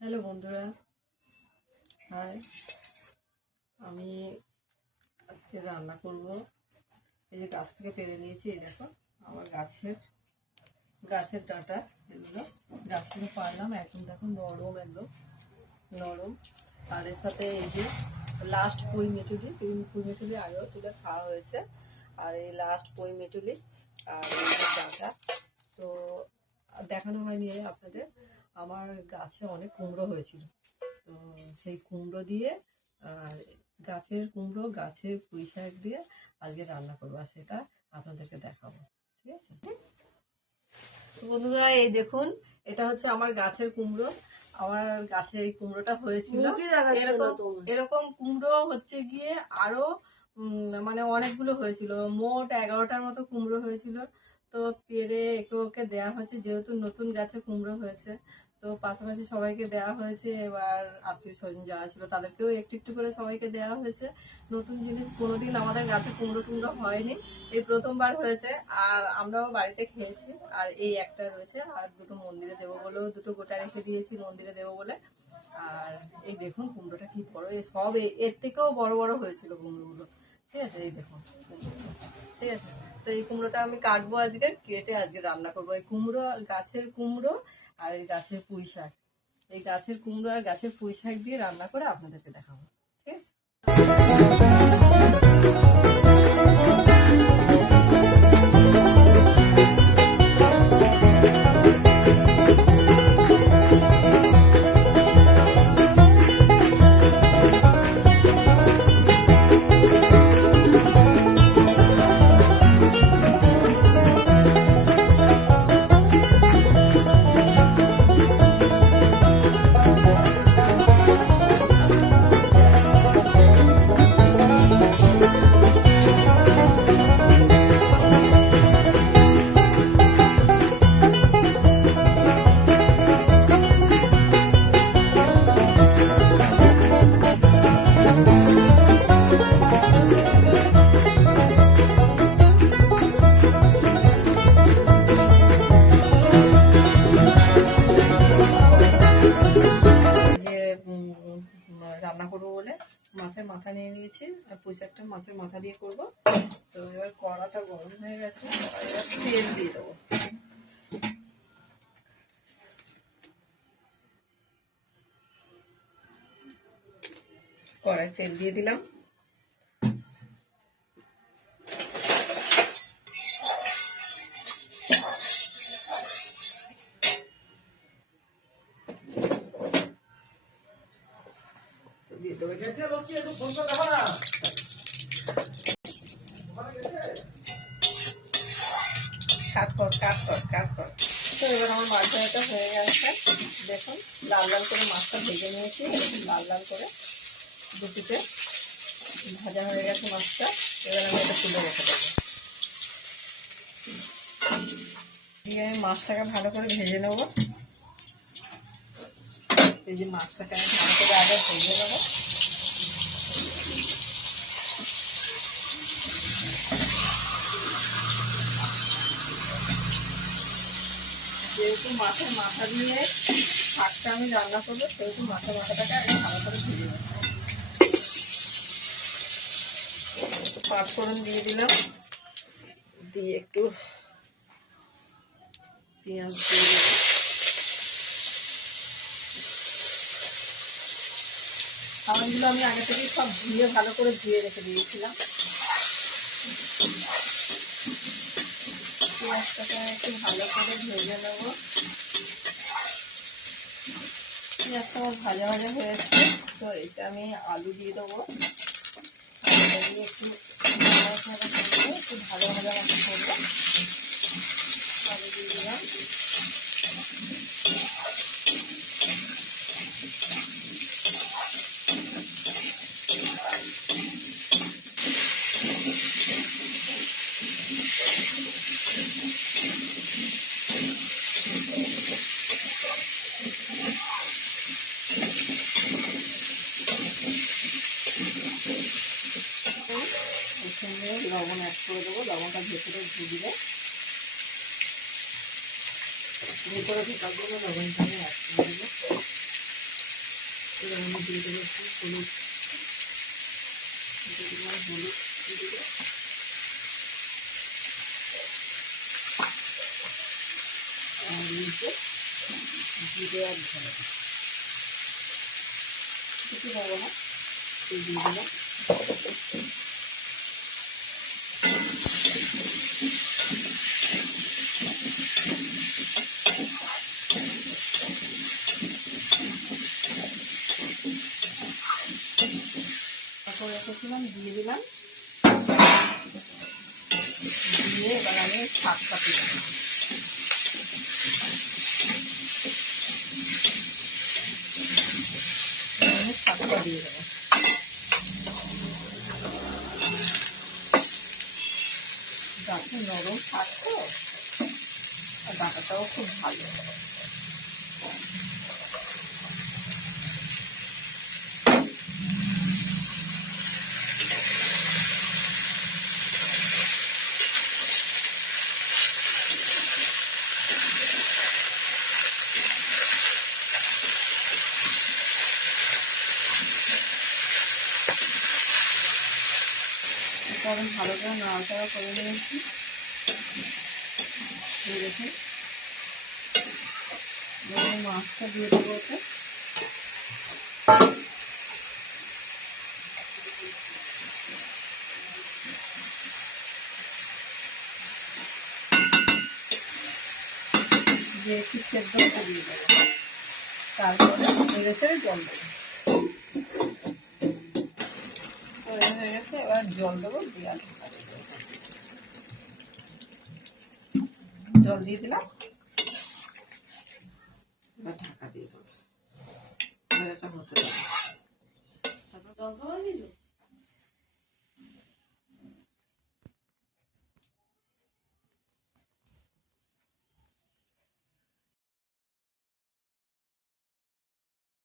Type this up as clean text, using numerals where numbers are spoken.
Hello বন্ধুরা, high. আমি আজকে রান্না করব। এই যে গাছ থেকে পেরে নিয়েছি, এই দেখো আমার গাছের ডাঁটা, এগুলো গাছ থেকে পারলাম। একদম দেখো নরম, একদম নরম। আর এর সাথে এই যে লাস্ট পুঁই মেটুলি আগেও তুলে খাওয়া হয়েছে, আর এই লাস্ট পুঁই মেটুলি আর ডাঁটা তো দেখানো হয়নি আপনাদের। আমার গাছে অনেক কুমড়ো হয়েছিল, তো সেই কুমড়ো দিয়ে গাছের কুমড়ো, গাছের পুঁই শাক দিয়ে আজকে রান্না করবো, আর সেটা আপনাদেরকে দেখাবো। ঠিক আছে বন্ধুরা, এই দেখুন, এটা হচ্ছে আমার গাছের কুমড়ো। আমার গাছে এই কুমড়োটা হয়েছিল। এরকম কুমড়ো হচ্ছে গিয়ে আরো মানে অনেকগুলো হয়েছিল, মোট 11টার মতো কুমড়ো হয়েছিল। তো পেরে একে ওকে দেওয়া হয়েছে, যেহেতু নতুন গাছে কুমড়ো হয়েছে, তো পাশাপাশি সবাইকে দেওয়া হয়েছে। এবার আত্মীয় স্বজন যারা ছিল তাদেরকেও একটু একটু করে সবাইকে দেওয়া হয়েছে। নতুন জিনিস, কোনোদিন আমাদের গাছে কুমড়ো হয়নি, এই প্রথমবার হয়েছে। আর আমরাও বাড়িতে খেয়েছি, আর এই একটা রয়েছে, আর দুটো মন্দিরে দেবো বলেও দুটো গোটা রেখে দিয়েছি মন্দিরে দেবো বলে। আর এই দেখুন কুমড়োটা কি বড়, সব এর থেকেও বড় বড় হয়েছিল কুমড়োগুলো। ঠিক আছে, এই দেখুন ঠিক আছে। তো এই কুমড়োটা আমি কাটবো আজকে, কেটে আজকে রান্না করবো। এই কুমড়ো, গাছের কুমড়ো আর এই গাছের পুঁই শাক, এই গাছের কুমড়ো আর গাছের পুঁই শাক দিয়ে রান্না করে আপনাদেরকে দেখাবো। ঠিক আছে। রান্না করবো বলে মাছের মাথা নিয়ে নিয়েছি, আর পুঁই শাকটা মাছের মাথা দিয়ে করবো। তো এবার কড়াটা গরম হয়ে গেছে, এবার তেল দিয়ে দেবো। কড়াই তেল দিয়ে দিলাম। দিয়ে দেবো কাট কর। তো এবার আমার মাছ ভাজাটা হয়ে গেছে, দেখুন লাল লাল করে মাছটা ভেজে নিয়েছি, লাল লাল করে দুটিতে ভাজা হয়ে গেছে মাছটা। এবার আমি এটা তুলে রেখে দেবো, দিয়ে আমি মাছটাকে ভালো করে ভেজে নেবো। এই যে মাছটাকে আমি ভালো করে আগে ভেজে নেবো। যেহেতু মাছের মাথা দিয়ে শাকটা আমি রান্না করবো, সেহেতু মাছের মাথাটাকে আমি ভালো করে ভেজে নেবো। পাঁচফোড়ন দিয়ে দিলাম, দিয়ে একটু পেঁয়াজ দিয়ে দিলাম। খাবারগুলো আমি আগে থেকে সব ধুয়ে ভালো করে ধুয়ে রেখে দিয়েছিলাম। পেঁয়াজটাকে একটু ভালো করে ভেজে নেবো। পেঁয়াজটা আমার ভাজা ভাজা হয়ে এসছে, তো এটা আমি আলু দিয়ে দেবো। আলুটা দিয়ে একটু ভালো ভাজা মতো করবো। আলু দিয়ে দিলাম। এখানে লবণ অ্যাড করে দেবো, লবণটা ভেতরে দিয়ে দিলে ভেতরে ঢোকার জন্য লবণটা অ্যাড করে দেবো। এবার আমি দিয়ে দেবো একটু হলুদ, দিয়ে দিলাম হলুদ, দিয়ে দেবো আর নিচে জিরে আর ধনে কিছু দেবো না, দিয়ে দিলাম। তারপর রেখেছিলাম দিয়ে দিলাম, দিয়ে এবার আমি শাকটা তুলে দিলাম। শাকটা দিয়ে দেবো। গাছে নরম শাক তো, আর ডাঁটাটাও খুব ভালো। আমি ভালো করে নাড়াচাড়া করে নিয়েছি। দেখে মাছটা দিয়ে দেবো ওকে। দিয়ে একটু সেদ্ধ হতে দিয়ে দেবো, তারপরে নেড়ে ছেড়ে জল দেবো। হয়ে গেছে, এবার জল দেবো, দিয়ে জল দিয়ে দিলাম। এবার ঢাকা দিয়ে দেবো, এটা হতে দেবো।